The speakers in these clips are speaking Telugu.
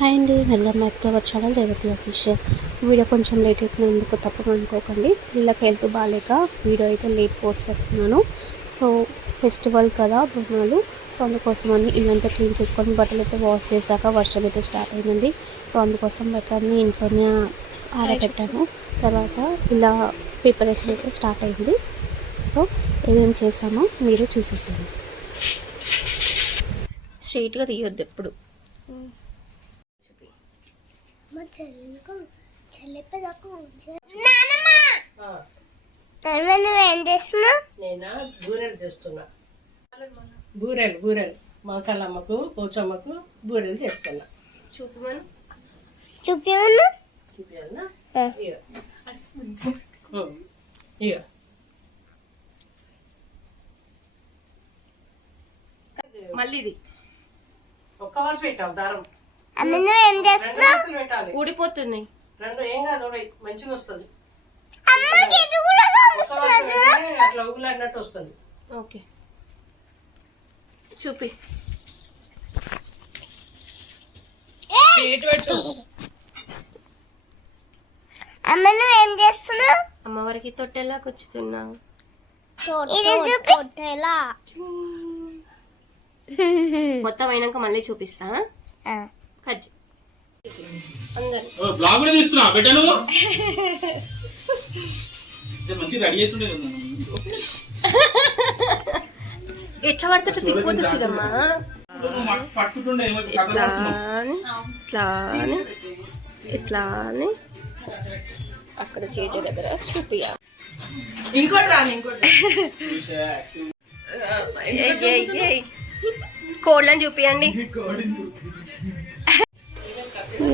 హాయ్ అండి, welcome back to our channel Revathi official. Video కొంచెం లేట్ అవుతున్నందుకు తప్పకుండా అనుకోకండి. వీళ్ళకి హెల్త్ బాగాలేక వీడియో అయితే లేట్ పోస్ట్ చేస్తున్నాను. సో ఫెస్టివల్ కదా బొమ్మలు, సో అందుకోసమని ఇల్లంతా క్లీన్ చేసుకొని బట్టలు అయితే వాష్ చేశాక వర్షం అయితే స్టార్ట్ అయిందండి. సో అందుకోసం బట్టలన్నీ ఇంట్లోనే ఆరబెట్టాను. తర్వాత ఇలా ప్రిపరేషన్ అయితే స్టార్ట్ అయింది. సో ఏమేమి చేసామో మీరు చూసేసాను. స్ట్రైట్గా తీయొద్దు ఎప్పుడు. నేనా బూరెలు చేస్తున్నా. బూరెలు మా కలమ్మకు పోచమ్మకు బూరెలు చేస్తున్నా. చూపియాలనా మళ్ళీ ఇది ఒక్క వరుస పెట్టాం దారం పెట్టాలి. ఊడిపోతుంది. రెండు ఏం కాదు, మంచిగా వస్తుంది. అట్లా ఊగులాడినట్టు వస్తుంది. ఓకే చూపి. ఏం చేస్తున్నావు? అమ్మవారికి తొట్టెలా కూర్చుతున్నావు. మొత్తం అయినాక మళ్ళీ చూపిస్తా. ఎట్లా పడుతుంటే తిప్పొద్దు శిలమ్మా. ఇట్లా అని అక్కడ చేజే దగ్గర చూపియా. కోళ్ళని చూపియండి.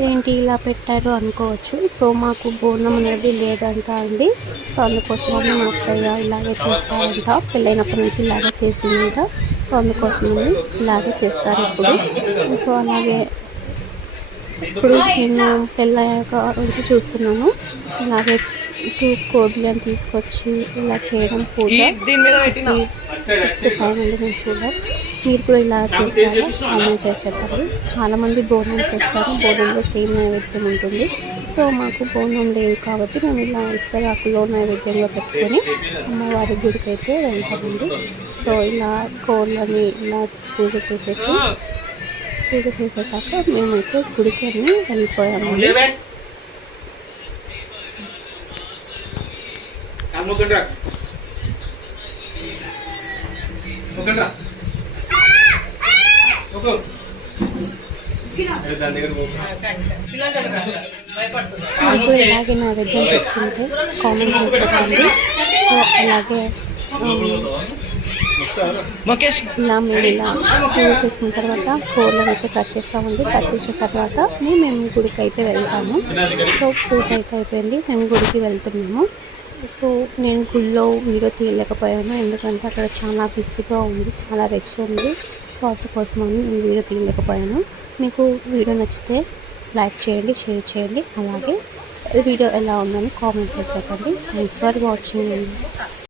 ఏంటి ఇలా పెట్టారు అనుకోవచ్చు. సో మాకు బోనం అనేది లేదంట అండి. సో అందుకోసమని మా అత్తయ్య ఇలాగే చేస్తారంట. పెళ్ళైనప్పటి నుంచి ఇలాగే చేసిందంట. సో అందుకోసమని ఇలాగే చేస్తారు ఇప్పుడు. సో అలాగే ఇప్పుడు నేను పెళ్ళయ్యాక నుంచి చూస్తున్నాను. ఇలాగే 2 కోడిలను తీసుకొచ్చి ఇలా చేయడం పూజ 65 మంది నేను చూద్దాం. మీరు కూడా ఇలా చేస్తారు కామెంట్ చేసి చెప్పండి. చాలామంది బోనం చేస్తారు. బోనంలో సేమ్ నైవేద్యం ఉంటుంది. సో మాకు బోనం లేదు కాబట్టి మేము ఇలా ఇస్తరాకులో నైవేద్యంగా పెట్టుకొని అమ్మవారి గుడికి అయితే వెళ్తామండి. సో ఇలా కోళ్ళని ఇలా పూజ చేసేసాక మేమైతే గుడికి అని వెళ్ళిపోయామండి. మీకు ఇలాగే నైవేద్యం పెట్టుకుంటే కామెంట్ చేసి చెప్పండి. సో అలాగే ఇలా మేము ఇలా పూజ చేసుకున్న తర్వాత కోళ్ళని అయితే కట్ చేస్తామండి. కట్ చేసిన తర్వాత మేము గుడికి అయితే వెళ్తాము. సో పూజ అయితే అయిపోయింది, మేము గుడికి వెళ్తున్నాము. సో నేను గుడిలో వీడియో తీయలేకపోయాను, ఎందుకంటే అక్కడ చాలా బిజీగా ఉంది, చాలా రష్ ఉంది. సో అందుకోసమని నేను వీడియో తీయలేకపోయాను. మీకు వీడియో నచ్చితే లైక్ చేయండి, షేర్ చేయండి. అలాగే వీడియో ఎలా ఉందని కామెంట్ చేసి చెప్పండి. Thanks for watching.